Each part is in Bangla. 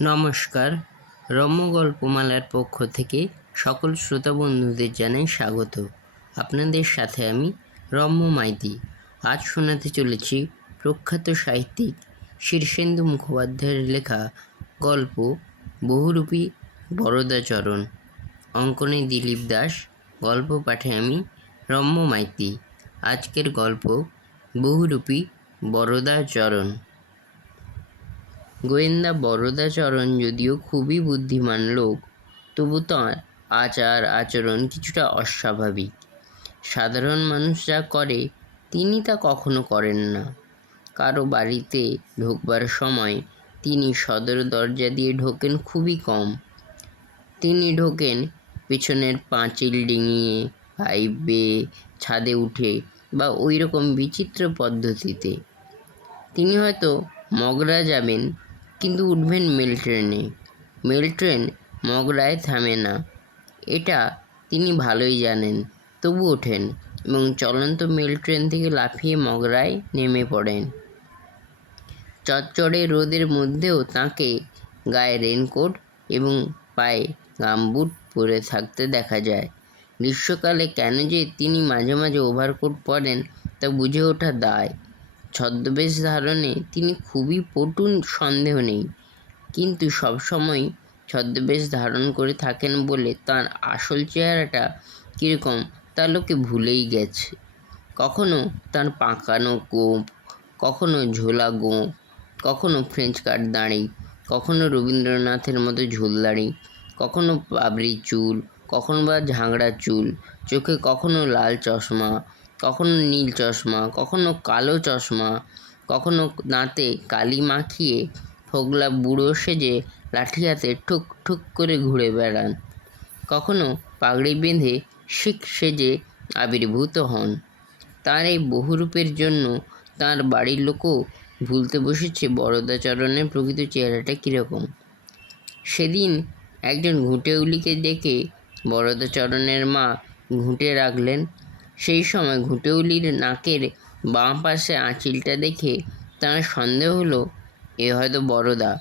নমস্কার। রম্য গল্পমালার পক্ষ থেকে সকল শ্রোতা বন্ধুদের জানাই স্বাগত। আপনাদের সাথে আমি রম্য মাইতি। আজ শোনাতে চলেছি প্রখ্যাত সাহিত্যিক শীর্ষেন্দু মুখোপাধ্যায়ের লেখা গল্প বহুরূপী বরদাচরণ। অঙ্কনে দিলীপ দাস, গল্প পাঠে আমি রম্য মাইতি। আজকের গল্প বহুরূপী বরদাচরণ। গোয়েন্দা বরদাচরণ যদিও খুবই বুদ্ধিমান লোক, তবু তাঁর আচার আচরণ কিছুটা অস্বাভাবিক। সাধারণ মানুষ যা করে তিনি তা কখনো করেন না। কারো বাড়িতে ঢোকবার সময় তিনি সদর দরজা দিয়ে ঢোকেন খুবই কম। তিনি ঢোকেন পেছনের পাঁচিল ডিঙিয়ে, পাইপ বেয়ে, ছাদে উঠে বা ওই রকম বিচিত্র পদ্ধতিতে। তিনি হয়তো মগরা যাবেন, কিন্তু উঠবেন মেল ট্রেনে। মেল ট্রেন মগরায় থামে না, এটা তিনি ভালোই জানেন, তবু ওঠেন এবং চলন্ত মেল ট্রেন থেকে লাফিয়ে মগরায় নেমে পড়েন। চচ্চড়ে রোদের মধ্যেও তাঁকে গায়ে রেনকোট এবং পায়ে গামবুট পরে থাকতে দেখা যায়। গ্রীষ্মকালে কেন যে তিনি মাঝে মাঝে ওভারকোট পরেন তা বুঝে ওঠা দায়। ছদ্মবেশ ধারণে তিনি খুবই পটু, সন্দেহ নেই, কিন্তু সবসময় ছদ্মবেশ ধারণ করে থাকেন বলে তাঁর আসল চেহারাটা কীরকম তা লোকে ভুলেই গেছে। কখনো তাঁর পাকানো গোঁফ, কখনো ঝোলা গোঁফ, কখনো ফ্রেঞ্চ কাট দাড়ি, কখনো রবীন্দ্রনাথের মতো ঝুলদাড়ি, কখনো বাবরি চুল, কখনো বা ঝাঁকড়া চুল, চোখে কখনো লাল চশমা, কখনো নীল চশমা, কখনো কালো চশমা, কখনো দাঁতে কালি মাখিয়ে ফোগলা বুড়ো সেজে লাঠি হাতে ঠুক ঠুক করে ঘুরে বেড়ান, কখনো পাগড়ি বেঁধে শিখ সেজে আবির্ভূত হন। তার এই বহুরূপের জন্য তার বাড়ির লোকও ভুলতে বসেছে বরদাচরণের প্রকৃত চেহারাটা কীরকম। সেদিন একজন ঘুঁটেউলিকে ডেকে বরদাচরণের মা ঘুঁটে রাখলেন। সেই সময় ঘুঁটেউলির নাকের বাঁ পাশে আঁচিলটা দেখে তাঁর সন্দেহ হলো এ হয়তো বরদা,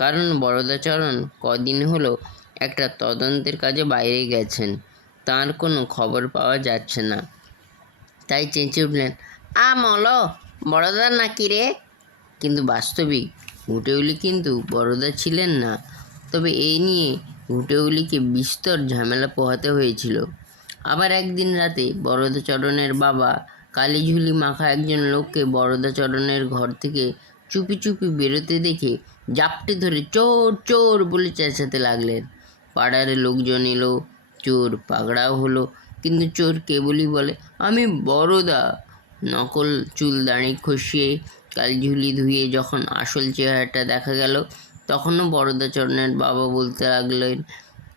কারণ বরদাচরণ কদিন হলো একটা তদন্তের কাজে বাইরে গেছেন, তার কোনো খবর পাওয়া যাচ্ছে না। তাই চেঁচে উঠলেন, মল বড়দা নাকি রে? কিন্তু বাস্তবিক ঘুঁটেউলি কিন্তু বড়দা ছিলেন না। তবে এই নিয়ে ঘুঁটেউলিকে বিস্তর ঝামেলা পোহাতে হয়েছিল। আবার একদিন রাতে বরদাচরণের বাবা কালিঝুলি মাখা একজন লোককে বরদাচরণের ঘর থেকে চুপি চুপি বেরোতে দেখে জাপটে ধরে চোর চোর বলে চেঁচাতে লাগলেন। পাড়ার লোকজন এলো, চোর পাকড়াও হলো, কিন্তু চোর কেবলই বলে, আমি বড়দা। নকল চুল দাড়ি খসিয়ে কালিঝুলি ধুয়ে যখন আসল চেহারাটা দেখা গেল, তখনও বরদাচরণের বাবা বলতে লাগলেন,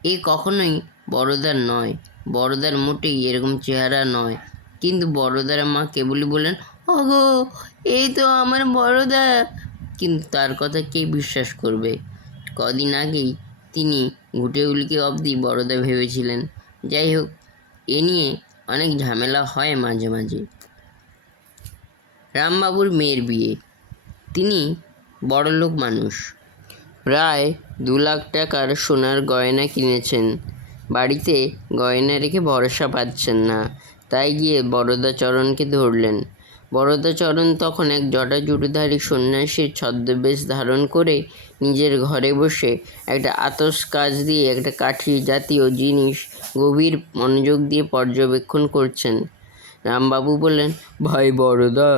এ কখনোই বড়দার নয়, বড়দার মোটেই এরকম চেহারা নয়। কিন্তু বড়দার মা কেবলই বললেন, ওগো এই তো আমার বড়দা। কিন্তু তার কথা কে বিশ্বাস করবে? কদিন আগেই তিনি ঘুঁটেউলিকে অবধি বড়দা ভেবেছিলেন। যাই হোক, এ নিয়ে অনেক ঝামেলা হয় মাঝে মাঝে। রামবাবুর মেয়ের বিয়ে। তিনি বড়লোক মানুষ, প্রায় 2 লাখ টাকার সোনার গয়না কিনেছেন। বাড়িতে গয়না রেখে ভরসা পাচ্ছেন না, তাই গিয়ে বরদাচরণকে ধরলেন। বরদাচরণ তখন এক জটাজুটোধারী সন্ন্যাসীর ছদ্মবেশ ধারণ করে নিজের ঘরে বসে একটা আতস কাচ দিয়ে একটা কাঠি জাতীয় জিনিস গভীর মনোযোগ দিয়ে পর্যবেক্ষণ করছেন। রামবাবু বললেন, ভাই বড়দা,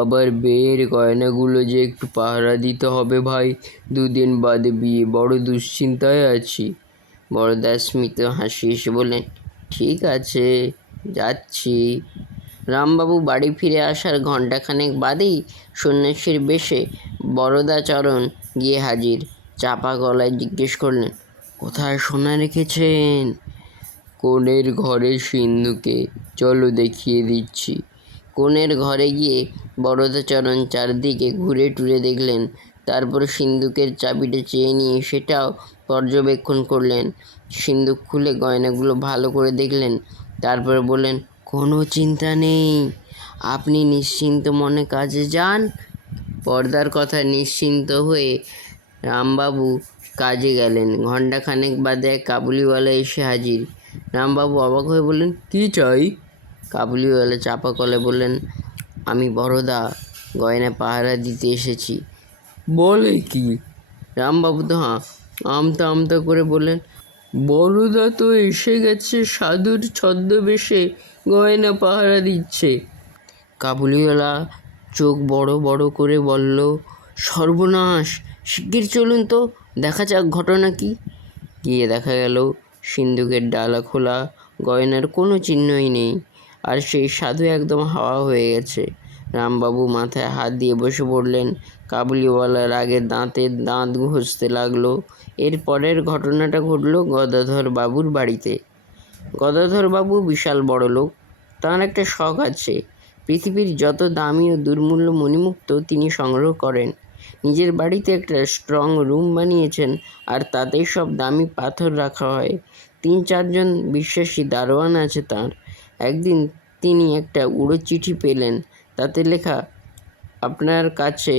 আবার বিয়ের গয়নাগুলো যে একটু পাহারা দিতে হবে ভাই, 2 দিন বাদে বিয়ে, বড় দুশ্চিন্তায় আছি। বড়দা স্মিত হাসি এসে বললেন, ঠিক আছে, যাচ্ছি। রামবাবু বাড়ি ফিরে আসার ঘণ্টাখানেক বাদেই সন্ন্যাসীর বেশে বরদাচরণ গিয়ে হাজির। চাপা গলায় জিজ্ঞেস করলেন, কোথায় সোনা রেখেছেন? কনের ঘরে সিন্ধুকে, চলো দেখিয়ে দিচ্ছি। কনের ঘরে গিয়ে বরদাচরণ চারদিকে ঘুরে টুরে দেখলেন, তারপর সিন্ধুকের চাবিটা চেয়ে নিয়ে সেটাও পর্যবেক্ষণ করলেন। সিন্ধুক খুলে গয়নাগুলো ভালো করে দেখলেন, তারপর বললেন, কোনো চিন্তা নেই, আপনি নিশ্চিন্ত মনে কাজে যান। পর্দার কথা নিশ্চিন্ত হয়ে রামবাবু কাজে গেলেন। ঘণ্টাখানেক বাদে এক কাবুলিওয়ালা এসে হাজির। রামবাবু অবাক হয়ে বললেন, কী চাই? কাবুলিওয়ালা চাপা গলায় বললেন, আমি বড়দা, গয়না পাহারা দিতে এসেছি। বলে কি? রামবাবু তো আমতা আমতা করে বললেন, বড়দা তো এসে গেছে, সাধুর ছদ্মবেশে গয়না পাহারা দিচ্ছে। কাবুলিওয়ালা চোখ বড় বড় করে বলল, সর্বনাশ! শিগগির চলুন তো, দেখা যাক ঘটনা কি। গিয়ে দেখা গেল সিন্দুকের ডালা খোলা, গয়নার কোনো চিহ্নই নেই, আর সেই সাধু একদম হাওয়া হয়ে গেছে। রামবাবু মাথায় হাত দিয়ে বসে পড়লেন। কাবুলিওয়ালার আগে দাঁতের দাঁত ঘষতে লাগলো। এর পরের ঘটনাটা ঘটল গদাধর বাবুর বাড়িতে। গদাধর বাবু বিশাল বড় লোক। তাঁর একটা শখ আছে, পৃথিবীর যত দামি ও দুর্মূল্য মণিমুক্ত তিনি সংগ্রহ করেন। নিজের বাড়িতে একটা স্ট্রং রুম বানিয়েছেন, আর তাতেই সব দামি পাথর রাখা হয়। 3-4 জন বিশ্বাসী দারোয়ান আছে তাঁর। একদিন তিনি একটা উড়ো চিঠি পেলেন, তাতে লেখা, আপনার কাছে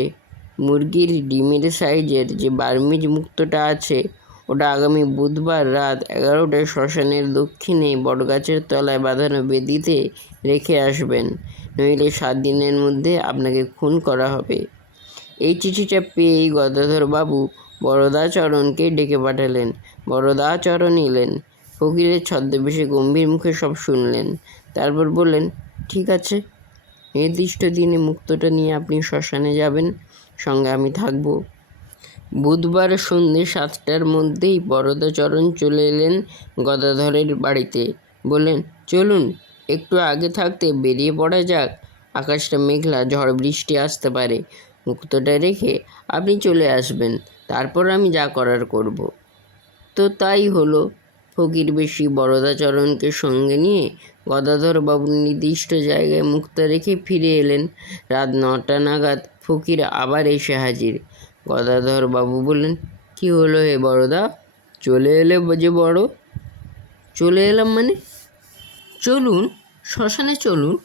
মুরগির ডিমের সাইজের যে বার্মিজ মুক্তটা আছে, ওটা আগামী বুধবার রাত 11টায় শ্মশানের দক্ষিণে বটগাছের তলায় বাঁধানো বেদিতে রেখে আসবেন, নইলে 7 দিনের মধ্যে আপনাকে খুন করা হবে। এই চিঠিটা পেয়েই গদাধরবাবু বরদাচরণকে ডেকে পাঠালেন। বরদাচরণ এলেন। ফকিরের ছদ্মবেশে গম্ভীর মুখে সব শুনলেন। তারপর বললেন, ঠিক আছে, নির্দিষ্ট দিনে মুক্তটা নিয়ে আপনি শ্মশানে যাবেন, সঙ্গে আমি থাকব। বুধবার সন্ধ্যে 7টার মধ্যেই বরদাচরণ চলে এলেন গদাধরের বাড়িতে। বললেন, চলুন, একটু আগে থাকতে বেরিয়ে পড়া যাক। আকাশটা মেঘলা, ঝড় বৃষ্টি আসতে পারে। মুক্তটা রেখে আপনি চলে আসবেন, তারপর আমি যা করার করব। তো তাই হলো। ফকিরবেশী বরদাচরণকে সঙ্গে নিয়ে গদাধরবাবু নির্দিষ্ট জায়গায় মুক্তা রেখে ফিরে এলেন। রাত 9টা নাগাদ ফকির আবার এসে হাজির। গদাধরবাবু বললেন, কি হলো হে বড়দা, চলে এলে যে বড়? চলে এলাম মানে? চলুন, শ্মশানে চলুন।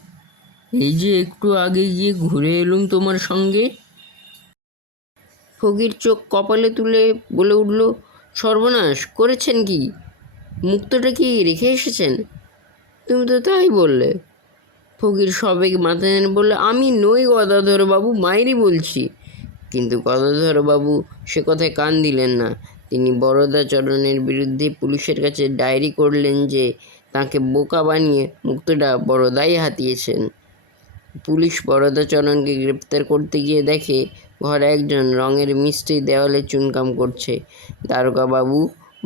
এই যে একটু আগে গিয়ে ঘুরে এলুম তোমার সঙ্গে। ফকির চোখ কপালে তুলে বলে উঠল, সর্বনাশ করেছেন কি? মুক্তটা কি রেখে এসেছেন? তুমি তো তাই বললে। ফকির সবেগ মাথায় এনে বললে, আমি নই গদাধরবাবু, মায়েরই বলছি। কিন্তু গদাধরবাবু সে কথায় কান দিলেন না। তিনি বরদাচরণের বিরুদ্ধে পুলিশের কাছে ডায়েরি করলেন যে তাকে বোকা বানিয়ে মুক্তটা বড়দাই হাতিয়েছেন। পুলিশ বরদাচরণকে গ্রেপ্তার করতে গিয়ে দেখে ঘরে একজন রঙের মিস্ত্রি দেওয়ালে চুনকাম করছে। দারোগাবাবু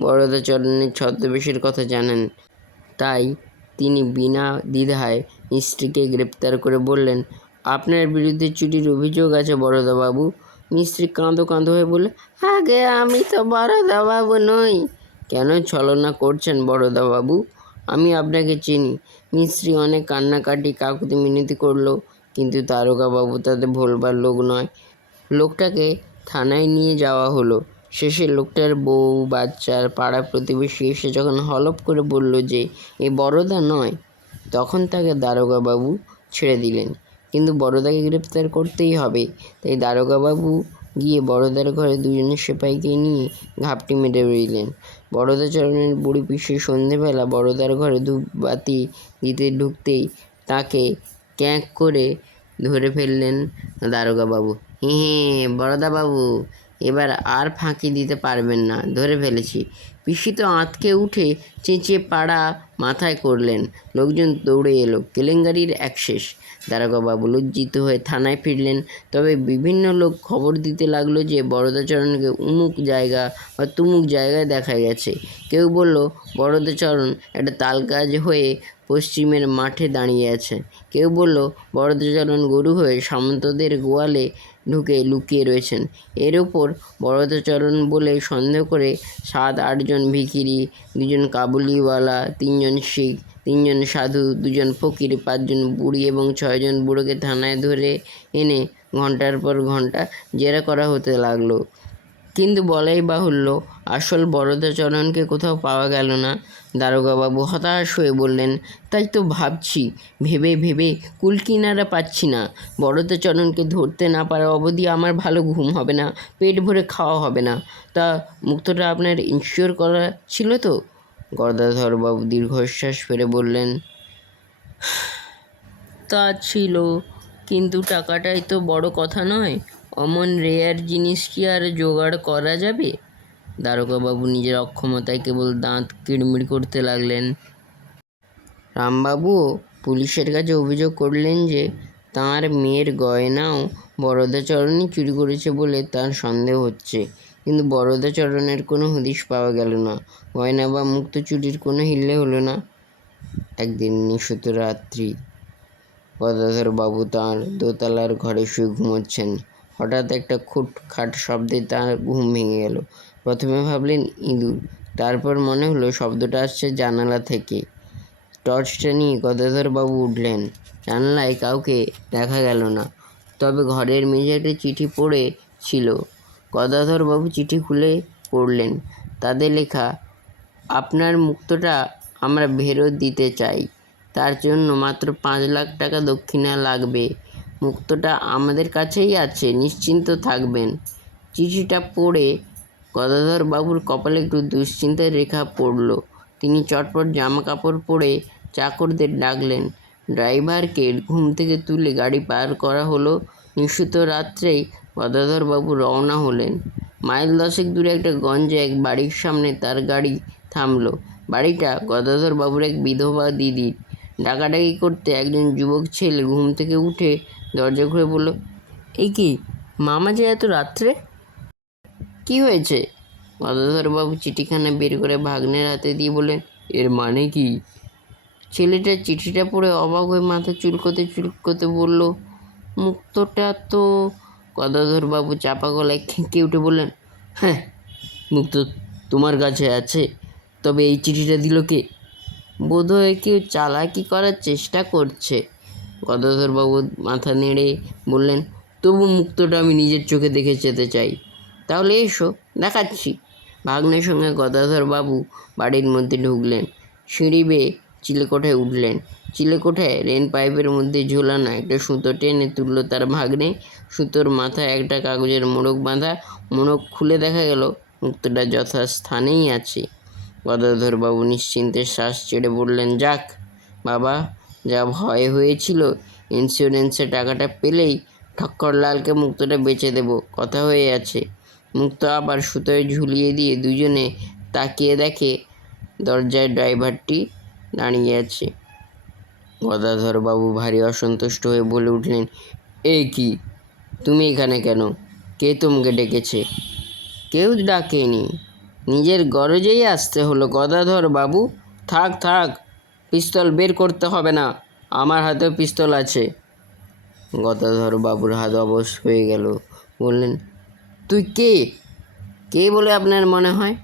বরদাচরণের ছদ্মবেশের কথা জানেন, তাই তিনি বিনা দ্বিধায় মিস্ত্রিকে গ্রেপ্তার করে বললেন, আপনার বিরুদ্ধে চুরির অভিযোগ আছে বরদাবাবু। মিস্ত্রি কাঁদো কাঁদো হয়ে বললে, আগে আমি তো বরদাবাবু নই। কেন ছলনা করছেন বরদাবাবু? আমি আপনাকে চিনি। মিস্ত্রি অনেক কান্নাকাটি কাকুতি মিনতি করলো, কিন্তু দারোগাবাবু তাতে ভোলবার লোক নয়। লোকটাকে থানায় নিয়ে যাওয়া হলো। শেষে লোকটার বউ, বাচ্চার পাড়া প্রতিবেশী এসে যখন হলপ করে বলল যে এ বড়দা নয়, তখন তাকে দারোগাবাবু ছেড়ে দিলেন। কিন্তু বড়দাকে গ্রেপ্তার করতেই হবে, তাই দারোগাবাবু গিয়ে বড়দার ঘরে 2 জন সেপাইকে নিয়ে ঘাপটি মেরে রইলেন। বরদাচরণের বুড়ি পিসি সন্ধেবেলা বড়দার ঘরে ধূপবাতি দিতে ঢুকতেই তাকে ক্যাঁক করে ধরে ফেললেন দারোগাবাবু। বরদাবাবু, এবার আর ফাঁকি দিতে পারবেন না, ধরে ফেলেছি। পিসি তো আঁতকে উঠে চেঁচিয়ে পাড়া মাথায় করলেন। লোকজন দৌড়ে এলো। কেলেঙ্কারির একশেষ। দারোগাবাবু লজ্জিত হয়ে থানায় ফিরলেন। তবে বিভিন্ন লোক খবর দিতে লাগলো যে বরদাচরণকে উমুক জায়গা বা তুমুক জায়গায় দেখা গেছে। কেউ বলল বরদাচরণ একটা তালগাছ হয়ে পশ্চিমের মাঠে দাঁড়িয়ে আছে। কেউ বলল বরদাচরণ গরু হয়ে সামন্তদের গোয়ালে ঢুকে লুকিয়ে রয়েছেন। এর ওপর বরদাচরণ বলে সন্দেহ করে 7-8 জন ভিখিরি, 2 জন কাবুলিওয়ালা, 3 জন শিখ, 3 জন সাধু, 2 জন ফকির, 5 জন বুড়ি এবং 6 জন বুড়োকে থানায় ধরে এনে ঘন্টার পর ঘন্টা জেরা করা হতে লাগলো। কিন্তু বলাই বাহুল্য আসল বরদাচরণকে কোথাও পাওয়া গেল না। দারোগাবাবু হতাশ হয়ে বললেন, তাই তো ভাবছি, ভেবে ভেবে কুলকিনারা পাচ্ছি না। বরদাচরণকে ধরতে না পারা অবধি আমার ভালো ঘুম হবে না, পেট ভরে খাওয়া হবে না। তা মুক্তটা আপনার ইনশিওর করা ছিল তো? গদাধরবাবু দীর্ঘশ্বাস ফেলে বললেন, তা ছিল, কিন্তু টাকাটাই তো বড় কথা নয়। অমন রেয়ার জিনিস কি আর জোগাড় করা যাবে? দারোগাবাবু নিজের অক্ষমতায় কেবল দাঁত কিড়মিড় করতে লাগলেন। রামবাবুও পুলিশের কাছে অভিযোগ করলেন যে তাঁর মেয়ের গয়নাও বরদাচরণই চুরি করেছে বলে তার সন্দেহ হচ্ছে, কিন্তু বরদাচরণের কোনো হদিশ পাওয়া গেল না। গয়না বা মুক্ত চুরির কোনো হিল্লে হলো না। একদিন নিশূত রাত্রি, গদাধরবাবু তাঁর দোতলার ঘরে শুয়ে ঘুমোচ্ছেন। হঠাৎ একটা খুটখাট শব্দে তাঁর ঘুম ভেঙে গেল। প্রথমে ভাবলেন ইঁদুর, তারপর মনে হলো শব্দটা আসছে জানালা থেকে। টর্চটা নিয়ে গদাধরবাবু উঠলেন। জানালায় কাউকে দেখা গেল না, তবে ঘরের মেঝে একটা চিঠি পড়ে ছিল। গদাধরবাবু চিঠি খুলে পড়লেন। তাদের লেখা, আপনার মুক্তটা আমরা ফেরত দিতে চাই, তার জন্য মাত্র 5 লাখ টাকা দক্ষিণা লাগবে। মুক্তটা আমাদের কাছেই আছে, নিশ্চিন্ত থাকবেন। চিঠিটা পড়ে গদাধরবাবুর কপালে একটু দুশ্চিন্তার রেখা পড়ল। তিনি চটপট জামা কাপড় পরে চাকরদের ডাকলেন। ড্রাইভারকে ঘুম থেকে তুলে গাড়ি পার করা হলো। নিশূত রাত্রেই গদাধরবাবু রওনা হলেন। মাইল 10 দূরে একটা গঞ্জে এক বাড়ির সামনে তার গাড়ি থামলো। বাড়িটা গদাধরবাবুর এক বিধবা দিদির। ডাকাডাকি করতে একজন যুবক ছেলে ঘুম থেকে উঠে দরজা খুলে বলল, এই কি মামা যে এত রাত্রে? কি হয়েছে? গদাধরবাবু চিঠিখানা বের করে ভাগ্নের হাতে দিয়ে বললেন, এর মানে কি? ছেলেটা চিঠিটা পড়ে অবাক হয়ে মাথা চুলকোতে চুলকোতে বলল, মুক্তটা তো। গদাধরবাবু চাপা গলায় খেঁকে উঠে বললেন, হ্যাঁ, মুক্ত তোমার কাছে আছে, তবে এই চিঠিটা দিল কে? বোধহয় কেউ চালাকি করার চেষ্টা করছে। গদাধরবাবু মাথা নেড়ে বললেন, তবু মুক্তটা আমি নিজের চোখে দেখে যেতে চাই। তাহলে এসো, দেখাচ্ছি। ভাগ্নের সঙ্গে গদাধরবাবু বাড়ির মধ্যে ঢুকলেন। সিঁড়ি বেয়ে চিলেকোঠায় উঠলেন। চিলেকোঠায় রেন পাইপের মধ্যে ঝোলানো একটা সুতো টেনে তুলল তার ভাগ্নে। সুতোর মাথায় একটা কাগজের মোড়ক বাঁধা। মোড়ক খুলে দেখা গেল মুক্তটা যথাস্থানেই আছে। গদাধরবাবু নিশ্চিন্তে শ্বাস ছেড়ে বললেন, যাক বাবা, যা ভয় হয়েছিল, ইন্স্যুরেন্সের টাকাটা পেলেই ঠক্করলালকে মুক্তটা বেচে দেব, কথা হয়ে আছে। মুক্ত আবার সুতোয় ঝুলিয়ে দিয়ে দুজনে তাকিয়ে দেখে দরজায় ড্রাইভারটি দাঁড়িয়ে আছে। গদাধরবাবু ভারী অসন্তুষ্ট হয়ে বলে উঠলেন, এ কি, তুমি এখানে কেন? কে তোমাকে ডেকেছে? কেউ ডাকেনি, নিজের গরজেই আসতে হলো। গদাধরবাবু, থাক থাক, পিস্তল বের করতে হবে না, আমার হাতেও পিস্তল আছে। গদাধরবাবুর হাত অবশ হয়ে গেল। বললেন, তুই কে? কে বলে আপনার মনে হয়?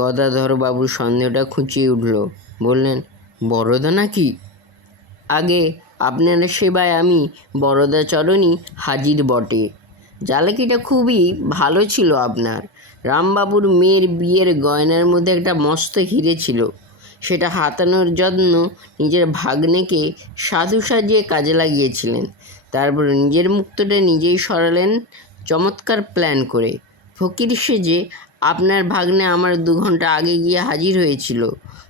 গদাধরবাবুর সন্দেহটা খুঁচিয়ে উঠল। বললেন, বরদা নাকি? আগে আপনার সেবায় আমি বরদাচরণই হাজির বটে। জ্বালাকিটা খুবই ভালো ছিল আপনার। রামবাবুর মেয়ের বিয়ের গয়নার মধ্যে একটা মস্ত হিরে ছিল। সেটা হাতানোর জন্য নিজের ভাগ্নেকে সাধু সাজিয়ে কাজে লাগিয়েছিলেন। তারপর নিজের মুক্তটা নিজেই সরালেন চমৎকার প্ল্যান করে। ফকির সেজে আপনার ভাগ্নে আমার 2 ঘন্টা আগে গিয়ে হাজির হয়েছিল।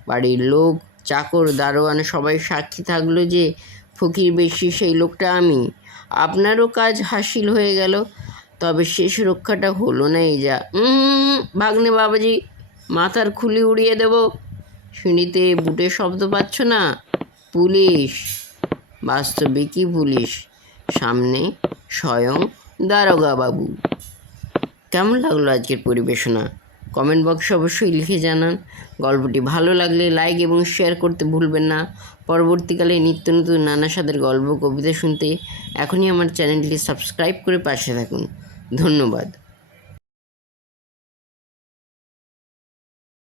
বাড়ির লোক, চাকর, দারোয়ান সবাই সাক্ষী থাকলো যে ফকির বেশি সেই লোকটা আমি। আপনারও কাজ হাসিল হয়ে গেল, তবে শেষ রক্ষাটা হলো না। এই যা, ভাগ্নে বাবাজি, মাথার খুলি উড়িয়ে দেব। সিঁড়িতে বুটের শব্দ পাচ্ছ না? পুলিশ, বাস্তবিকই পুলিশ, সামনে স্বয়ং দারোগাবাবু। কেমন লাগলো আজকের পরিবেশনা? কমেন্ট বক্সে অবশ্যই লিখে জানান। গল্পটি ভালো লাগলে লাইক এবং শেয়ার করতে ভুলবেন না। পরবর্তীকালে নিত্য নতুন নানা স্বাদের গল্প কবিতা শুনতে এখনই আমার চ্যানেলটি সাবস্ক্রাইব করে পাশে থাকুন। ধন্যবাদ।